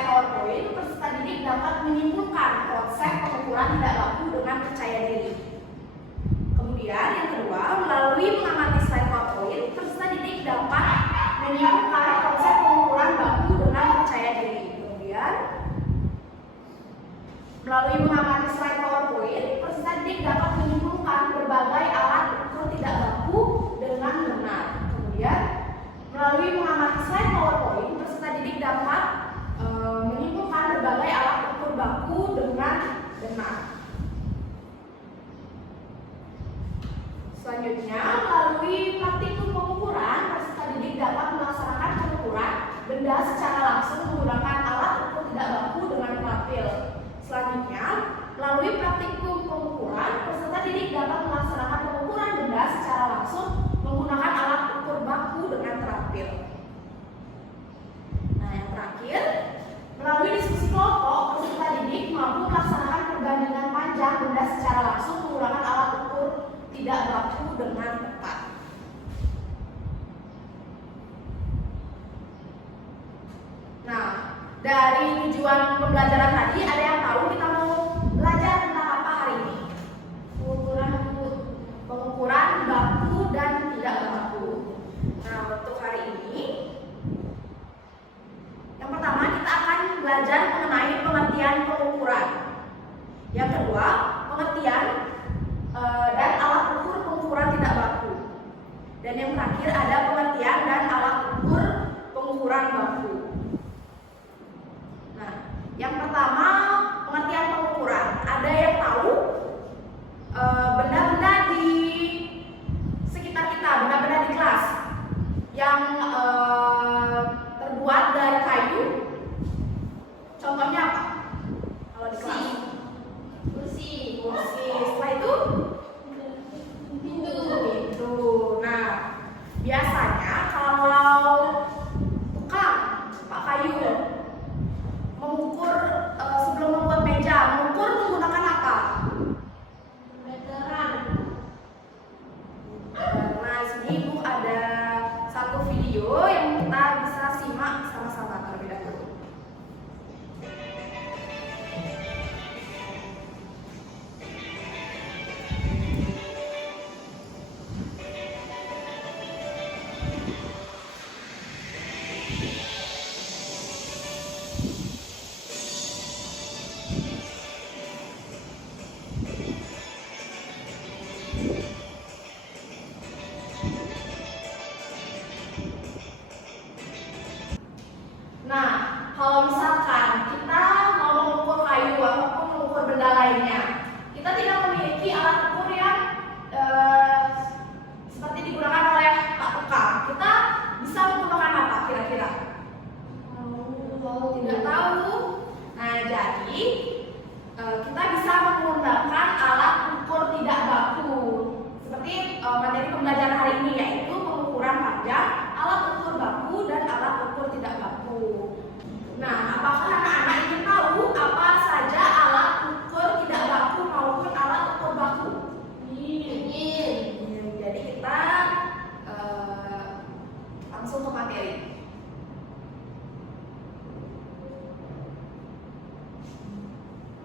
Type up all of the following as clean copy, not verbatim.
slide PowerPoint, peserta didik dapat menyimpulkan konsep pengukuran tidak baku dengan percaya diri. Kemudian yang kedua, melalui mengamati slide PowerPoint, peserta didik dapat menyimpulkan konsep pengukuran baku dengan percaya diri. Kemudian melalui mengamati slide PowerPoint, peserta didik dapat menyimpulkan berbagai alat ukur tidak baku dengan benar. Kemudian melalui mengamati slide PowerPoint, peserta didik dapat menyimpulkan berbagai alat ukur baku dengan benar. Selanjutnya, melalui praktikum pengukuran, peserta didik dapat melaksanakan pengukuran benda secara langsung menggunakan alat ukur tidak baku dengan terampil. Selanjutnya, melalui praktikum pengukuran, peserta didik dapat melaksanakan pengukuran benda secara langsung menggunakan alat ukur baku dengan terampil. Nah, yang terakhir, melalui diskusi kelompok, peserta didik mampu melaksanakan perbandingan panjang benda secara langsung menggunakan alat ukur tidak baku dengan tepat. Nah, dari tujuan pembelajaran tadi, ada yang tahu kita mau belajar tentang apa hari ini? Pengukuran baku dan tidak baku. Nah, untuk hari ini, yang pertama kita akan belajar mengenai pengertian pengukuran. Yang kedua, pengertian dan alat ukur pengukuran tidak baku. Dan yang terakhir ada pengertian dan alat ukur pengukuran baku. Nah, yang pertama pengertian pengukuran. Ada yang tahu benda-benda di sekitar kita, benda-benda di kelas yang terbuat dari kayu. Contohnya apa? Kalau di kelas? Kursi. Setelah itu pintu. Nah, biasanya kalau tukang pak kayu mengukur sebelum membuat meja, mengukur menggunakan apa? Meteran. Nah, di sini Ibu ada satu video yang kita bisa simak sama-sama terlebih dahulu. Nah, kalau misalkan kita mau mengukur kayu ataupun mengukur benda lainnya, kita tidak memiliki alat ukur yang seperti digunakan oleh Pak Tukang. Kita bisa menggunakan apa kira-kira? Tidak tahu. Nah, jadi kita bisa menggunakan alat ukur tidak baku. Seperti materi pembelajaran hari ini, yaitu pengukuran panjang, alat ukur baku, dan alat ukur tidak baku. Nah, apakah anak-anak ingin tahu apa saja alat ukur tidak baku maupun alat ukur baku? Ingin. Jadi kita langsung ke materi.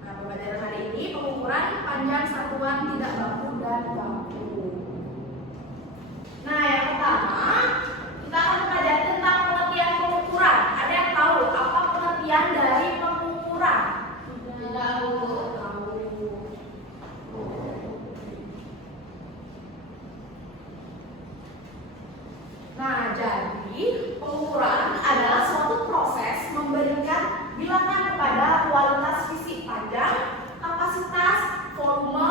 Nah, pembelajaran hari ini pengukuran panjang satuan tidak baku dan baku. Nah, yang pertama kita akan belajar tentang pengertian pengukuran. Ada yang tahu apa pengertian dari pengukuran? Tidak tahu. Nah, jadi pengukuran adalah suatu proses memberikan bilangan kepada kualitas fisik panjang, kapasitas, volume,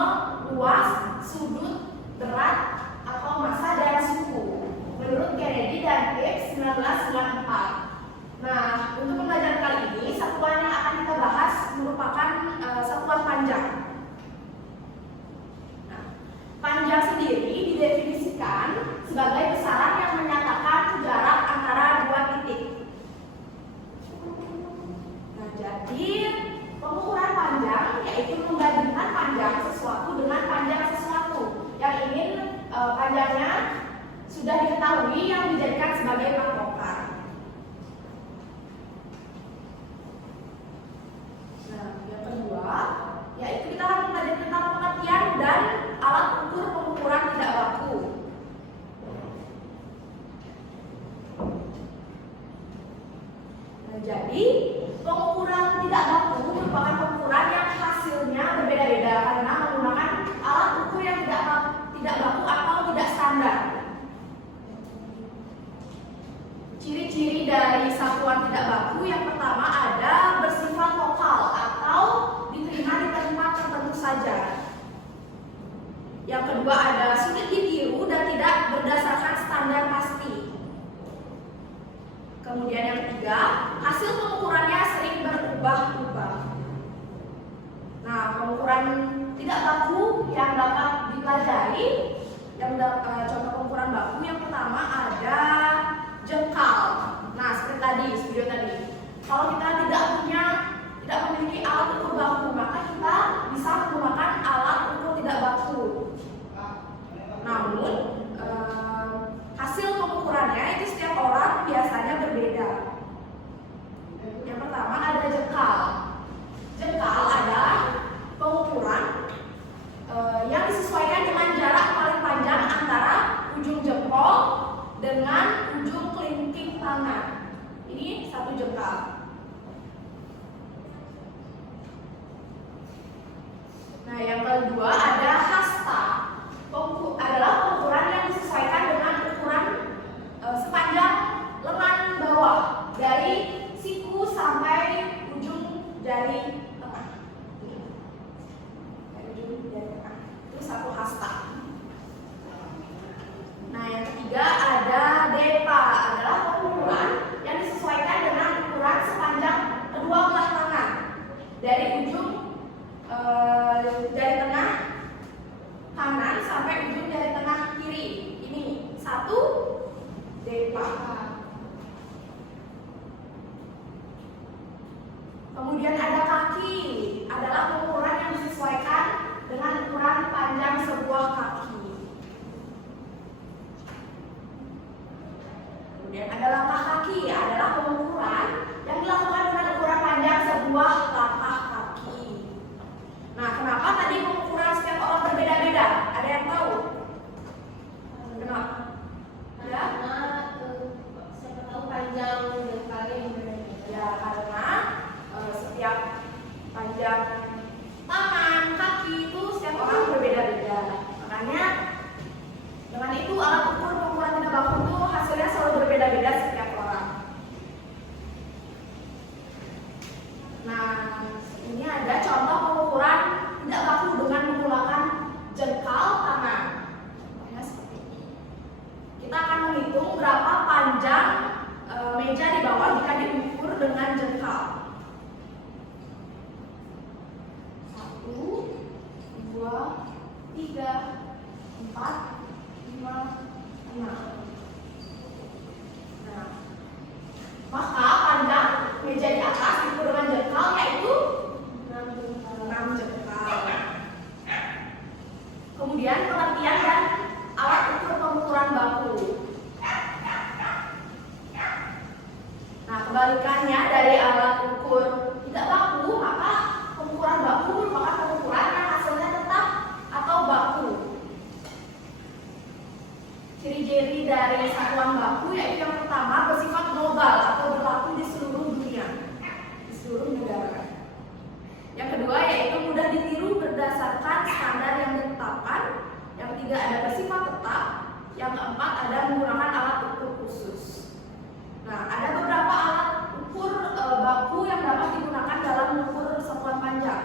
luas, sudut, berat, atau massa dan suhu menurut Kennedy dan Gibbs 1994. Nah, untuk pembelajaran kali ini satuan yang akan kita bahas merupakan satuan panjang. Nah, panjang sendiri didefinisikan sebagai besaran yang menyatakan jarak antara dua titik. Nah, jadi pengukuran panjang yaitu membandingkan panjang sesuatu dengan panjang sesuatu yang ingin panjangnya sudah diketahui yang dijadikan sebagai patokan. Jadi pengukuran tidak baku merupakan pengukuran yang hasilnya berbeda-beda karena menggunakan alat ukur yang tidak baku atau tidak standar. Ciri-ciri dari satuan tidak baku yang pertama ada bersifat lokal atau diterima di tempat tertentu saja. Yang kedua ada sulit ditiru dan tidak berdasarkan standar pasti. Kemudian yang ketiga, hasil pengukurannya sering berubah-ubah. Nah, pengukuran tidak baku yang dapat dipelajari, contoh pengukuran baku yang pertama ada jengkal. Nah, seperti tadi, video tadi. Kalau kita tidak memiliki alat ukur baku, maka kita bisa menggunakan alat ukur tidak baku. Namun, hasil pengukurannya itu setiap orang biasanya berbeda. Yang pertama ada jengkal. Jengkal adalah pengukuran yang disesuaikan dengan jarak paling panjang antara ujung jempol dengan ujung kelingking tangan. Ini satu jengkal. Nah, yang kedua ada hasta. Adalah pengukuran yang disesuaikan dengan ukuran sepanjang lengan bawah dari siku sampai ujung jari tengah. Dari ujung jari tengah. Itu satu hasta. Nah, yang ketiga ada depa, adalah pengukuran yang disesuaikan dengan ukuran sepanjang kedua belah tangan dari ujung jari tengah kanan sampai ujung jari tengah kiri. Ini satu depa. Kemudian ada kaki, adalah pengukuran yang disesuaikan dengan ukuran panjang sebuah kaki. Kemudian ada langkah kaki, adalah pengukuran yang dilakukan dengan ukuran panjang sebuah langkah kaki. Nah, kenapa tadi pengukuran setiap orang berbeda-beda? Ada yang tahu? Kenapa? Ya? Siapa tahu panjang dan kali yang berbeda. Ya, karena setiap panjang tangan, kaki itu setiap orang berbeda-beda. Makanya dengan itu alat ukur pengukuran tidak baku itu hasilnya selalu berbeda-beda setiap orang. Nah, ini ada contoh pengukuran tidak baku dengan menggunakan jengkal tangan. Contohnya seperti ini. Kita akan menghitung berapa panjang meja di bawah jika diukur dengan jengkal. 1, 2, 3, 4, 5, 6. Nah, maka panjang meja di atas diukur dengan jengkal yaitu 6 jengkal. Kemudian pengertian dan alat ukur pengukuran baku. Nah, kebalikannya dari alat ukur tidak baku, maka pengukuran baku merupakan pengukuran yang hasilnya tetap atau baku. Ciri-ciri dari satuan baku yaitu yang pertama bersifat global atau berlaku di seluruh dunia, di seluruh negara. Yang kedua yaitu mudah ditiru berdasarkan standar yang ditetapkan. Yang ketiga ada bersifat tetap. Yang keempat ada menggunakan alat ukur khusus. Nah, ada beberapa alat ukur baku yang dapat digunakan dalam mengukur satuan panjang.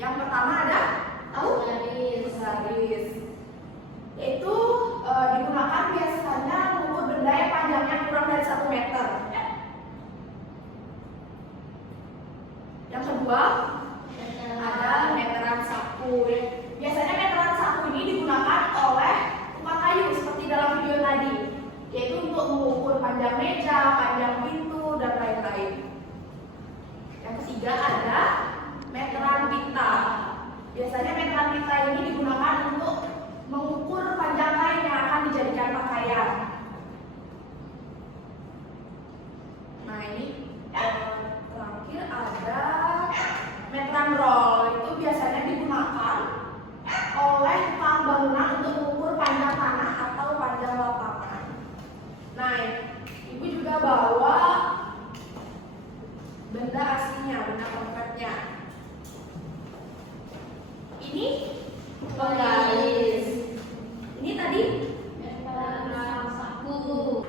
Yang pertama ada tahu? Garis. Yaitu digunakan biasanya mengukur benda yang panjangnya kurang dari 1 meter. Yang kedua ada meteran saku. Biasanya meteran saku ini digunakan oleh tukang kayu seperti dalam video tadi, yaitu untuk mengukur panjang meja, panjang pintu, dan lain-lain. Yang ketiga ada meteran pita. Biasanya meteran pita ini digunakan untuk mengukur panjang kain yang akan dijadikan pakaian. Nah, ini terakhir ada meteran roll. Itu biasanya digunakan oleh tukang bangunan untuk mengukur panjang tanah atau panjang lapangan. Nah, ibu juga bawa selanjutnya. Ini Penggaris. Ini tadi Saku.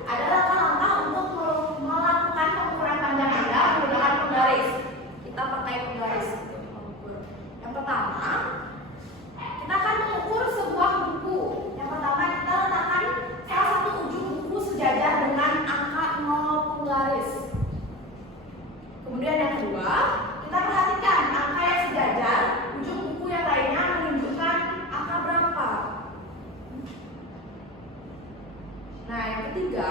ada langkah-langkah untuk melakukan pengukuran panjang Anda menggunakan penggaris. Kita pakai penggaris untuk mengukur. Yang pertama, kita akan mengukur sebuah buku. Yang pertama, kita letakkan salah satu ujung buku sejajar dengan angka 0 penggaris. Kemudian yang kedua, kita perhatikan angka yang sejajar, ujung buku yang lainnya menunjukkan angka berapa. Nah, yang ketiga,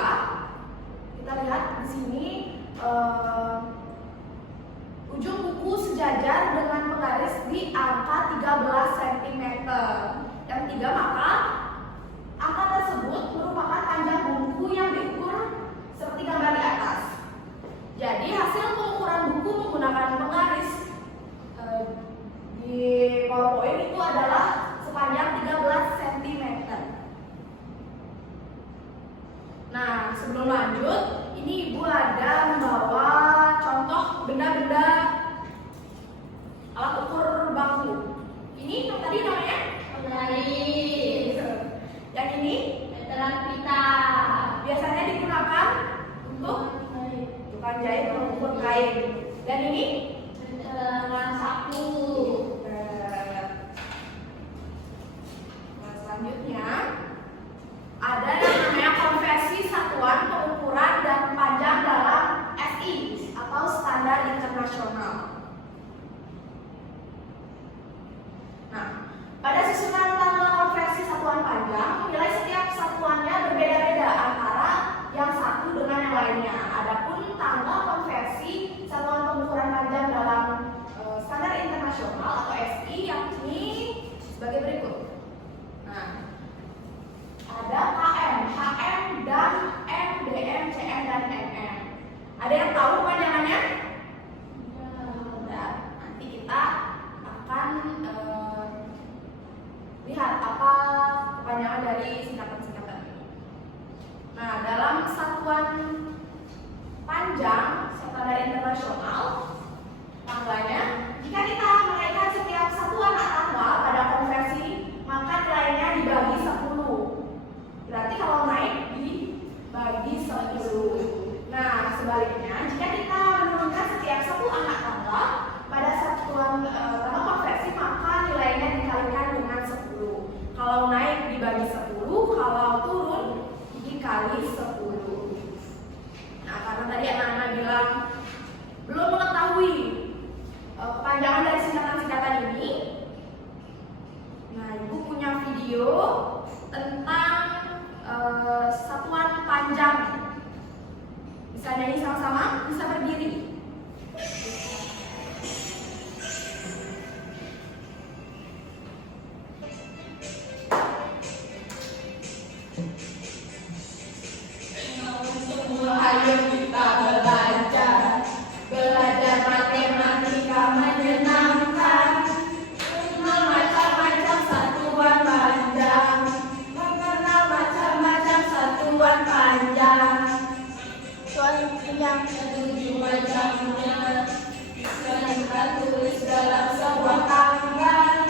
kita lihat di sini ujung buku sejajar dengan penggaris di angka 13 cm. Yang ketiga, maka angka tersebut merupakan panjang buku yang diukur seperti gambar di atas. Jadi hasil pengukuran buku menggunakan penggaris di PowerPoint itu adalah sepanjang 13 cm. Nah, sebelum lanjut, ini Ibu ada membawa contoh benda-benda alat ukur bangku. Ini yang tadi namanya Penggaris. yang ini Meteran pita. biasanya digunakan untuk tukang jahit mengukur kain. Dan ini Meteran saku. Nah, selanjutnya ada yang namanya konversi satuan pengukuran dan panjang dalam SI atau standar internasional. Nah, pada susunan tanggal konversi satuan panjang, nilai setiap satuannya berbeda-beda antara yang satu dengan yang lainnya. Adapun tanggal konversi satuan pengukuran panjang dalam standar internasional atau SI yakni sebagai berikut. Nah, ada KM, HM, dan M, DM, CM, dan MM. Ada yang tahu panjangannya? Nah, nanti kita akan lihat apa kepanjangan dari singkatan-singkatan ini. Nah, dalam satuan panjang standar internasional, tangganya, jika kita menaikkan setiap satuan tanggal pada konversi, maka nilainya dibagi 10. Berarti kalau naik dibagi 10. Nah, sebaliknya, jika kita menurunkan setiap satu angka tanggal pada satuan tanggal konversi, maka nilainya dikalikan dengan 10. Kalau naik dibagi 10, kalau turun dikali 10. Nah, karena tadi anak-anak bilang belum mengetahui kepanjangan dari singkatan-singkatan ini, nah, Ibu punya video tentang satuan panjang. Bisa nyanyi sama-sama, bisa berdiri. Ayo kita belajar matematika menyenangkan, mengenal macam-macam satuan panjang, mengenal macam-macam satuan panjang. Yang ketujuh macamnya bisa kita tulis dalam sebuah tanggal.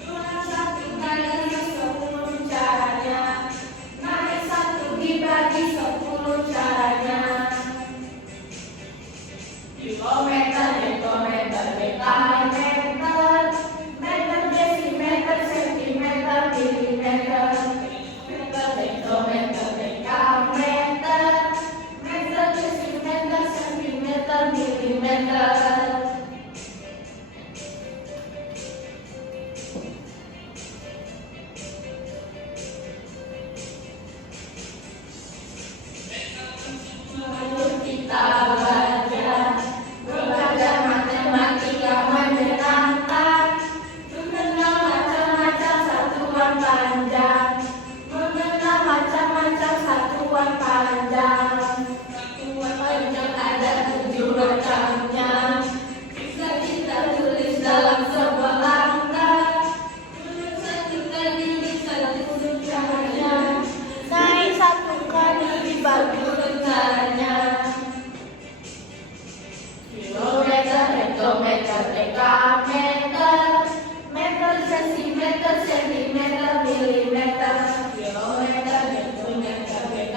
1 kali 10 caranya, naik 1 dibagi 10 caranya.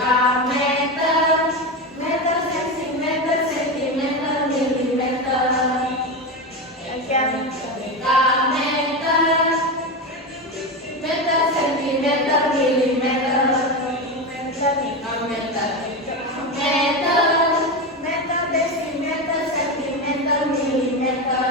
dekameter, meter, sentimeter, sentimeter, milimeter. Dekameter, meter, sentimeter, milimeter. Dekameter, meter, desimeter, sentimeter, milimeter.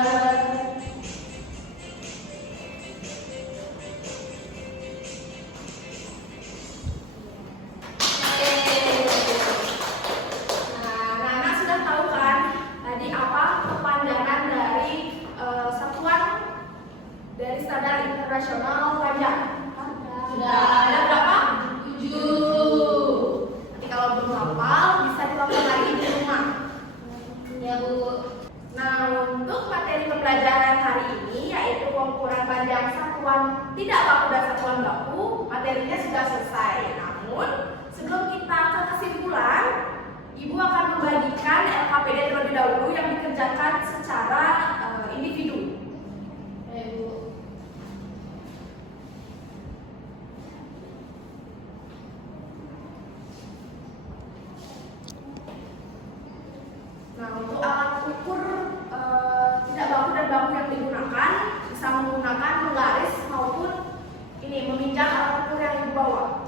Nana sudah tahu kan tadi apa kepanjangan dari satuan dari standar internasional panjang? Sudah. Ada berapa? 7. Nanti kalau belum hafal bisa dilakukan lagi di rumah. Ya Bu. Nah, untuk materi pembelajaran hari ini yaitu pengukuran panjang satuan tidak baku dan satuan baku, materinya sudah selesai. Namun, sebelum kita ke kesimpulan, Ibu akan membagikan LKPD terlebih dahulu yang dikerjakan secara individu. Bu. Nah, untuk alat ukur tidak baku dan baku yang digunakan bisa menggunakan penggaris maupun ini meminjam alat ukur yang Ibu bawa.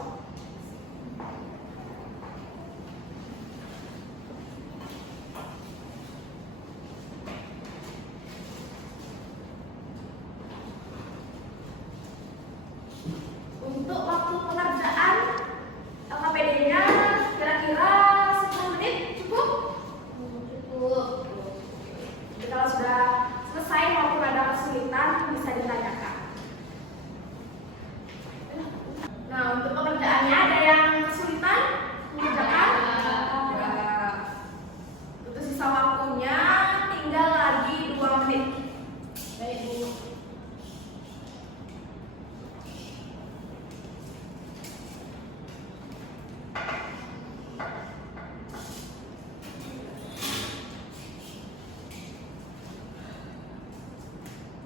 Untuk waktu pengerjaan LKPD-nya kira-kira 10 menit cukup? Cukup. Jadi kalau sudah selesai maupun ada kesulitan bisa ditanyakan. Nah, untuk pekerjaannya ada yang kesulitan mengerjakan? Ya. Untuk sisa waktunya tinggal lagi 2 menit. Baik Bu.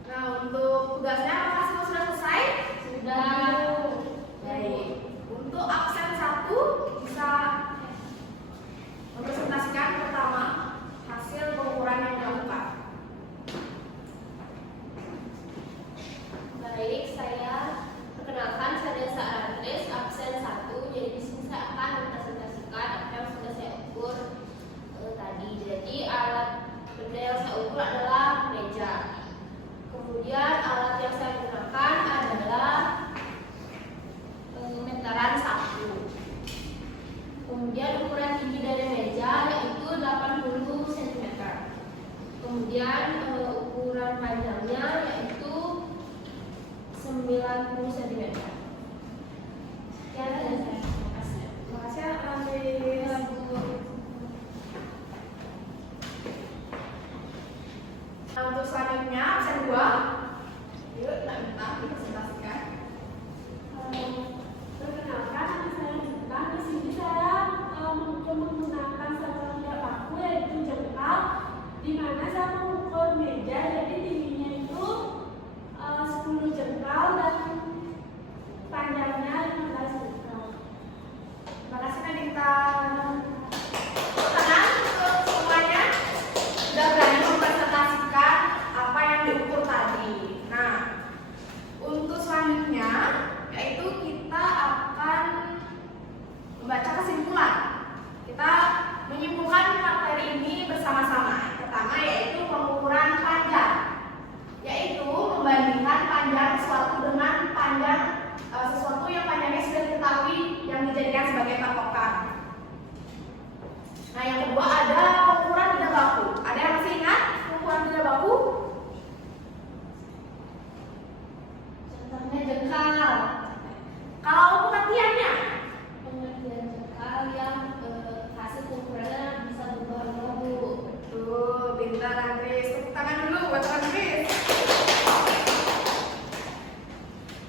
Nah, untuk tugasnya apakah semua sudah selesai? Sudah. Baik. Untuk absen 1 bisa mempresentasikan pertama hasil pengukuran yang dilakukan. Baik, saya perkenalkan saya Sarandes, absen 1. Jadi di sini saya akan mempresentasikan apa yang sudah saya ukur tadi. Jadi alat benda yang saya ukur adalah meja. Kemudian alat yang saya gunakan adalah meteran 1. Kemudian ukuran tinggi dari meja yaitu 80 cm. Kemudian ukuran panjangnya yaitu 90 cm. Sekian dari saya. Terima kasih. Terima kasih, Andres. Nah, untuk selanjutnya absen 2. Yuk, nak minta dipresentasikan. Perkenalkan, nama saya Gita. Di sini saya menggunakan satuan tidak baku yaitu jengkal, di mana saya mengukur meja. Jadi tingginya itu 10 jengkal dan panjangnya 15 jengkal. Terima kasih, Nadita. Tenang untuk semuanya sudah berani mempresentasikan apa yang diukur tadi. Nah, untuk selanjutnya yaitu kita akan membaca kesimpulan. Kita menyimpulkan materi ini bersama-sama. Pertama yaitu pengukuran panjang, yaitu membandingkan panjang sesuatu dengan panjang sesuatu yang panjangnya sudah diketahui yang dijadikan sebagai patokan. Nah, yang kedua ada pengukuran tidak baku. Ada yang masih ingat pengukuran tidak baku? Contohnya jengkal. Kalau pengertiannya, Pengertian jengkal yang hasil ukurannya bisa berubah-ubah Bu. tuh pintar Andres. Tepuk tangan dulu buat Andres.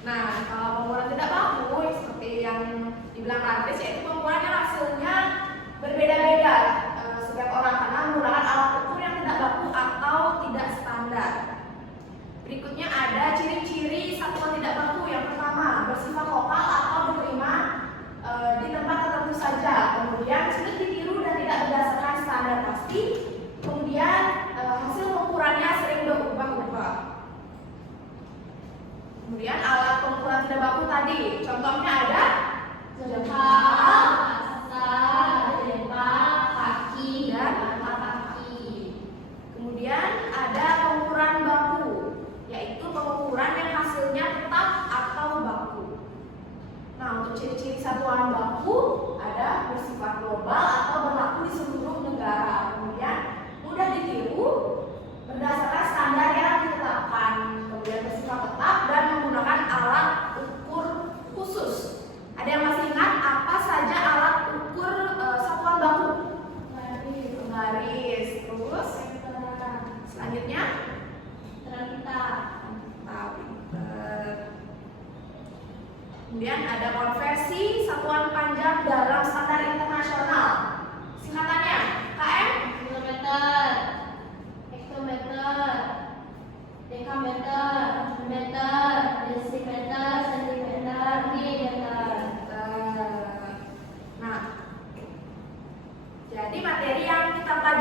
Nah, kalau pengukuran tidak baku seperti yang dibilang Andres yaitu pengukuran yang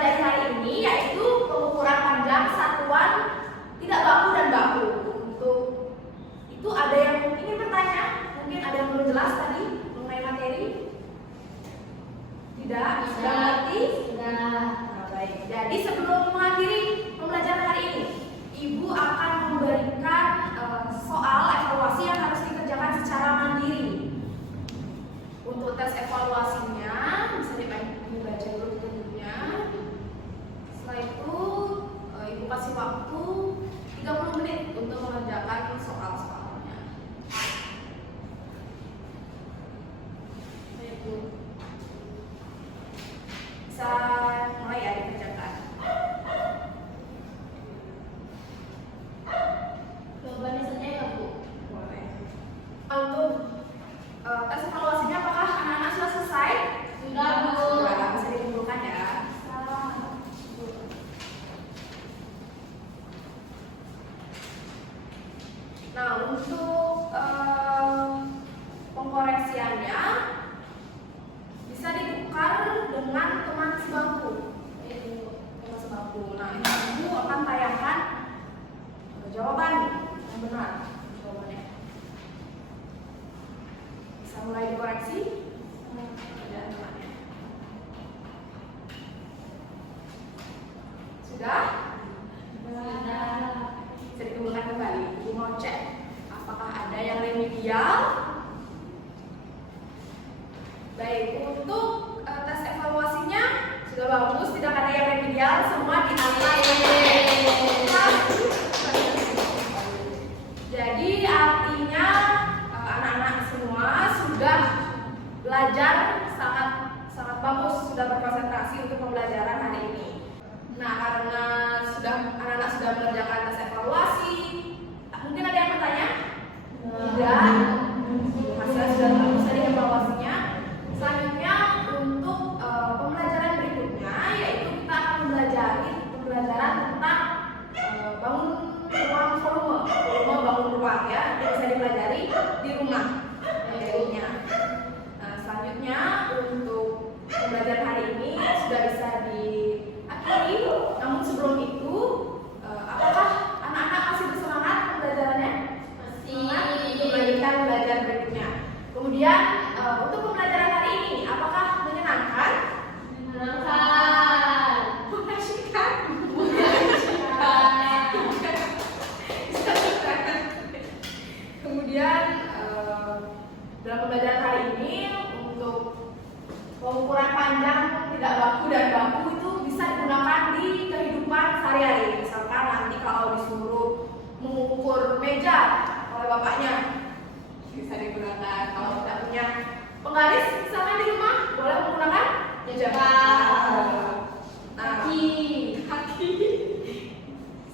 mempelajari hari ini yaitu pengukuran panjang satuan tidak baku dan baku. Untuk itu ada yang ingin bertanya? Mungkin ada yang belum jelas tadi mengenai materi? Tidak? Sudah mengerti? Sudah. Nah, baik. Jadi sebelum mengakhiri pembelajaran hari ini, Ibu akan memberikan soal evaluasi yang harus dikerjakan secara mandiri. Untuk tes evaluasinya bisa dibaca dulu petunjuknya. Setelah itu Ibu kasih waktu 30 menit untuk mengerjakan soal-soalnya. Baik, Bu. Bisa mulai ya dikerjakan. Jawabannya saja ya, Bu. Boleh. Untuk tes evaluasinya apakah anak-anak sudah selesai? Sudah, Bu. Sudah, bisa dikumpulkan ya. Nah, untuk pengkoreksiannya bisa ditukar dengan teman sebangku. Teman sebangku. Nah, Ibu akan tayangkan jawaban yang benar. Jawabannya bisa mulai dikoreksi. Dan temannya. Sudah? Sudah. Bisa dikumpulkan kembali. Ibu mau cek apakah ada yang remedial. Baik, untuk tes evaluasinya sudah bagus, tidak ada yang remedial, semua di atas. Jadi artinya anak-anak semua sudah belajar sangat bagus, sudah berkonsentrasi untuk pembelajaran hari ini. Nah, karena anak-anak sudah mengerjakan tes evaluasi, mungkin ada yang bertanya? Tidak. Hasilnya sudah bagus tadi evaluasinya. Selanjutnya untuk pembelajaran berikutnya yaitu kita akan mempelajari pembelajaran tentang bangun ruang volume bangun ruang ya, yang bisa dipelajari di rumah materinya. Nah, selanjutnya untuk pembelajaran hari ini sudah bisa diakhiri. Namun sebelum itu, apakah anak-anak masih bersemangat pembelajarannya? Masih. Untuk melanjutkan belajar berikutnya. Kemudian untuk pembelajaran hari ini, apakah menyenangkan? Menyenangkan. Mengasihkan? Kemudian dalam pembelajaran hari ini untuk pengukuran panjang tidak baku dan baku itu bisa digunakan di kehidupan sehari-hari. Misalkan nanti kalau disuruh mengukur meja oleh bapaknya bisa digunakan. Kalau tidak punya penggaris misalkan di rumah boleh menggunakan meja. Nah, kaki.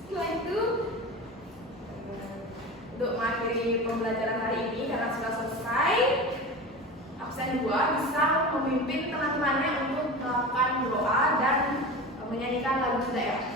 Setelah itu untuk mengakhiri pembelajaran hari ini karena sudah selesai, absen 2 bisa memimpin teman-temannya untuk melakukan doa dan menyanyikan lagu Hidayah.